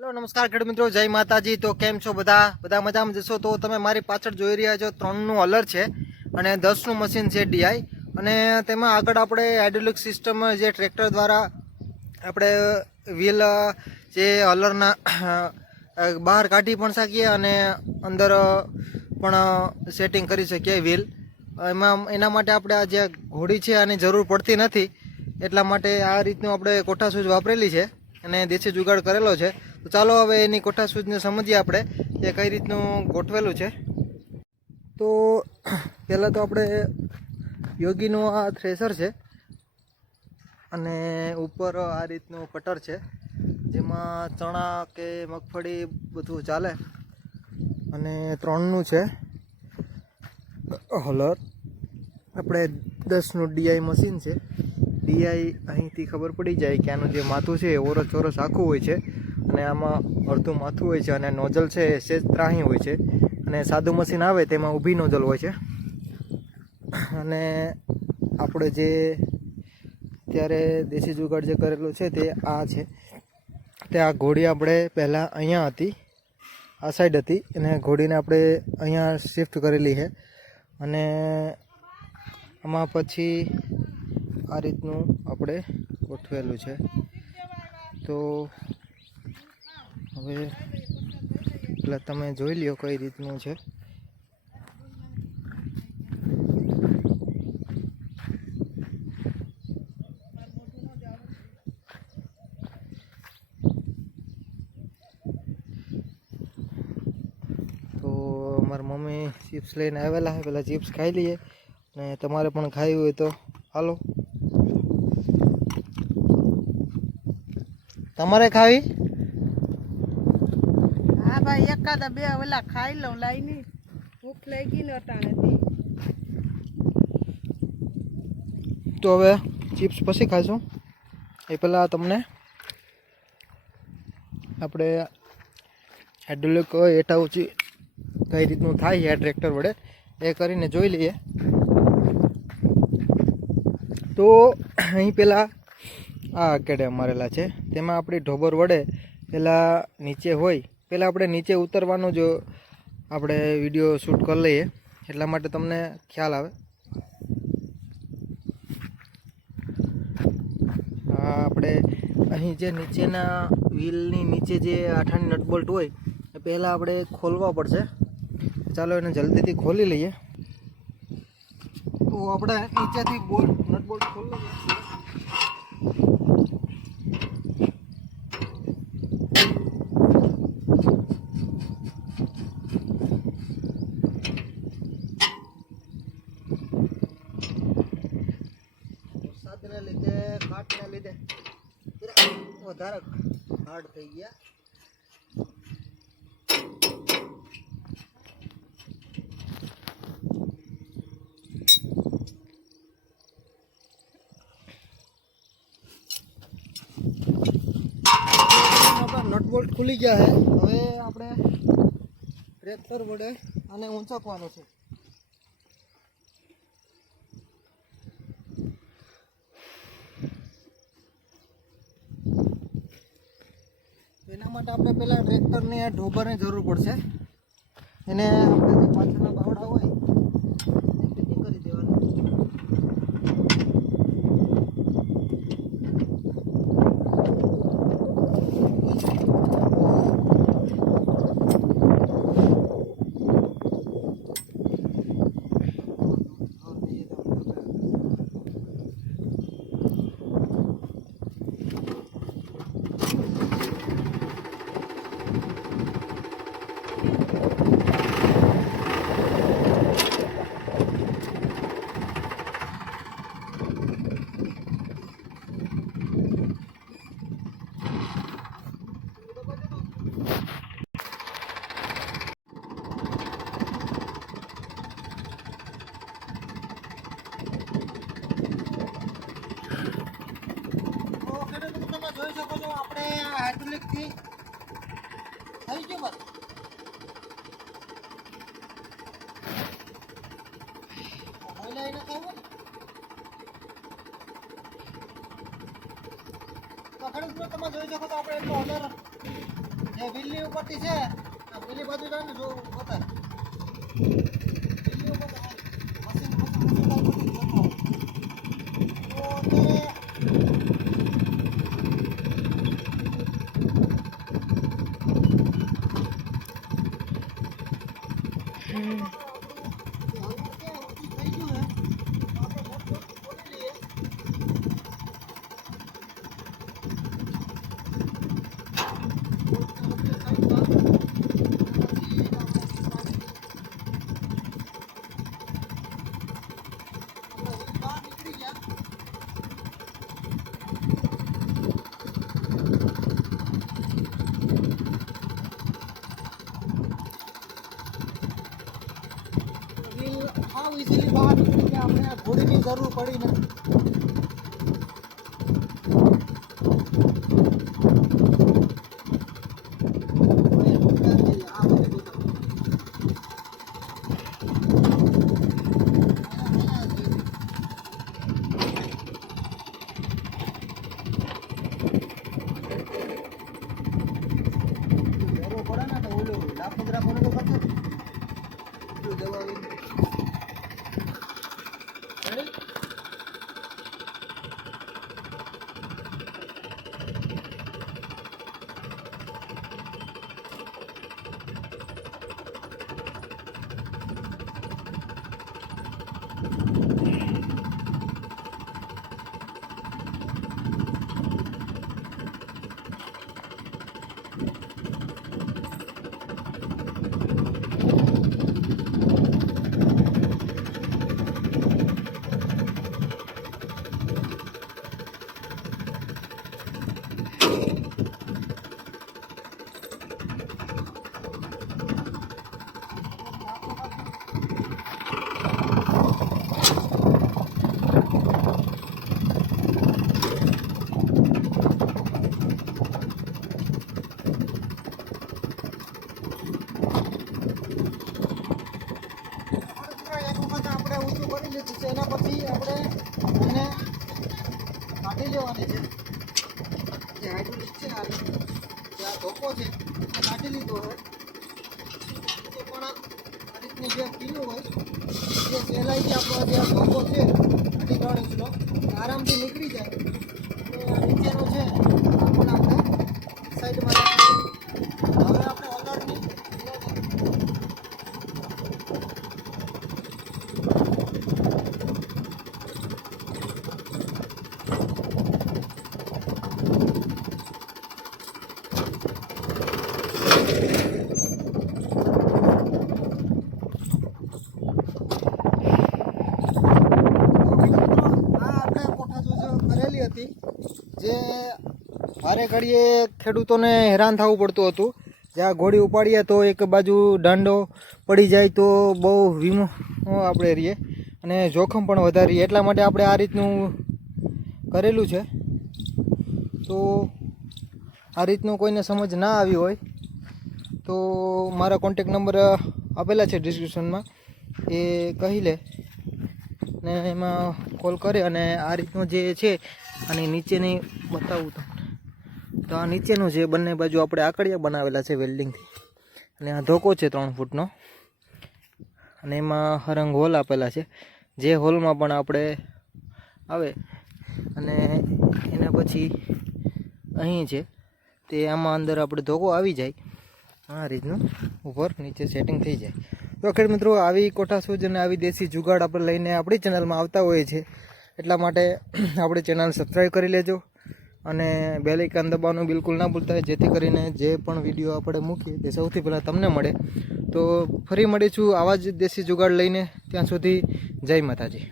Hello નમસ્કાર ખેડૂત મિત્રો, જય માતાજી। તો કેમ છો બધા મજામાં જશો। તો તમે મારી પાછળ જોઈ રહ્યા છો 3નું હલર છે અને 10નું મશીન છે ડીઆઈ, અને તેમાં આગળ આપણે હાઇડ્રોલિક સિસ્ટમ જે ટ્રેક્ટર દ્વારા આપણે વ્હીલ જે હલરના બહાર કાઢી પણ શકીએ અને અંદર પણ સેટિંગ કરી શકીએ વ્હીલ એના માટે આપણે આ જે ઘોડી છે આની જરૂર પડતી નથી, એટલા માટે આ રીતનું આપણે કોઠા સૂઝ વાપરેલી છે અને દેશી જુગાડ કરેલો છે। તો ચાલો હવે એની કોઠા સૂઝને સમજીએ આપણે કે કઈ રીતનું ગોઠવેલું છે। તો પહેલાં તો આપણે યોગીનું આ થ્રેસર છે અને ઉપર આ રીતનું કટર છે જેમાં ચણા કે મગફળી બધું ચાલે, અને 3નું છે હલર। આપણે 10નું ડીઆઈ મશીન છે। ડીઆઈ અહીંથી ખબર પડી જાય કે આનું જે માથું છે એ ઓરસ ચોરસ આખું હોય છે અને આમાં અડધું માથું હોય છે અને નોઝલ છે એ સેજ ત્રાહી હોય છે, અને સાદું મશીન આવે તેમાં ઊભી નોઝલ હોય છે। અને આપણે જે ત્યારે દેશી જુગાડ જે કરેલું છે તે આ છે। તે આ ઘોડી આપણે પહેલાં અહીંયા હતી, આ સાઈડ હતી, અને ઘોડીને આપણે અહીંયા શિફ્ટ કરેલી છે, અને આમાં પછી આ રીતનું આપણે ગોઠવેલું છે। તો હવે એટલે તમે જોઈ લ્યો કઈ રીતનું છે। તો મારા મમ્મી ચિપ્સ લઈને આવેલા છે, પહેલાં ચિપ્સ ખાઈ લઈએ, ને તમારે પણ ખાવી હોય તો હાલો। તમારે ખાવી? હા ભાઈ, એકાદા બે ઓલા ખાઈ લઉં, લાઈની ભૂખ લાગી ને અટાણેથી। તો હવે ચિપ્સ પછી ખાઈશું, એ પહેલાં તમને આપણે હાઇડ્રોલિક એટા ઊંચી કઈ રીતનું થાય છે આ ટ્રેક્ટર વડે એ કરીને જોઈ લઈએ। તો અહીં પહેલાં આ કેડે મારેલા છે, તેમાં આપણી ઢોબર વડે પહેલાં નીચે હોય, પહેલાં આપણે નીચે ઉતરવાનું જો આપણે વિડીયો શૂટ કરી લઈએ એટલા માટે તમને ખ્યાલ આવે। આપણે અહીં જે નીચેના વ્હીલની નીચે જે આઠાની નટબોલ્ટ હોય એ પહેલાં આપણે ખોલવા પડશે। ચાલો એને જલ્દીથી ખોલી લઈએ। તો આપણે નીચેથી નટબોલ્ટ ખોલી લઈએ। વરસાદને લીધે કાટને લીધે વધારે હાર્ડ થઈ ગયા। નટબોલ્ટ ખુલી ગયા છે, હવે આપણે ટ્રેક્ટર વડે આને ઊંચકવાનું છે। એના માટે આપણે પહેલાં ટ્રેક્ટરની આ ઢોબરની જરૂર પડશે, એને આપણે જે પાછળના બાવડા હોય એ ફિટિંગ કરી દેવાનું। જોઈ શકો છો આપણે હાઇડ્રોલિક થી થઈ ગયું બસ। ઓઇલાઈને ખાવું તો ખેડૂત તમે જોઈ શકો તો આપણે એટલો ઓર્ડર જે બિલ્લી ઉપરથી છે આ પેલી બાજુ જાય ને જો બતાય બિલ્લી ઉપર મશીન હાવ ઇઝીલી બહાર નીકળી ગયા. આપણે ઘોડીની જરૂર પડી નથી. જરૂર પડે ને તો ઓલું લાફોદરા ભરેલું કરશે એટલું દવા આવી એના પછી આપણે એને કાઢી લેવાની છે. જે હાઇડ્રોલિક છે આ જે આ ધોકો છે એ કાઢી લીધો હોય તો પણ આ રીતની જે પીલું હોય જે સહેલાઈથી આપણો જે આ ધોકો છે 3.5 ઇંચનો આરામથી નીકળી જાય તો આ નીચેનો છે આ પણ આપણે સાઈડમાં રાખીએ. હવે આપણે ઓલરની જે ભારે ઘડીએ ખેડૂતોને હેરાન થવું પડતું હતું. જ્યાં ઘોડી ઉપાડીએ તો એક બાજુ દાંડો પડી જાય તો બહુ વીમો આપણે રહીએ અને જોખમ પણ વધારીએ. એટલા માટે આપણે આ રીતનું કરેલું છે. તો આ રીતનું કોઈને સમજ ના આવી હોય તો મારા કોન્ટેક નંબર આપેલા છે ડિસ્ક્રિપ્શનમાં, એ કહી લે ને એમાં કોલ કરે. અને આ રીતનું જે છે અને નીચેની બતાવું તો આ નીચેનું છે બંને બાજુ આપણે આકડિયા બનાવેલા છે વેલ્ડિંગથી. અને આ ધોકો છે 3 ફૂટનો અને એમાં હરંગ હોલ આપેલા છે. જે હોલમાં પણ આપણે આવે અને એના પછી અહીં છે તે આમાં અંદર આપણે ધોકો આવી જાય. આ રીતનું ઉપર નીચે સેટિંગ થઈ જાય. તો ખેડ મિત્રો આવી કોઠાસૂઝ અને આવી દેશી જુગાડ આપણે લઈને આપણી ચેનલમાં આવતા હોઈએ છીએ. એટલા માટે આપણી ચેનલ સબસ્ક્રાઈબ કરી લેજો અને બેલ આઇકન દબાવવાનું બિલકુલ ના ભૂલતા, જેથી કરીને જે પણ વિડીયો આપણે મૂકીએ તે સૌથી પહેલાં તમને મળે. તો ફરી મળીશું આવા જ દેશી જુગાડ લઈને. ત્યાં સુધી જય માતાજી.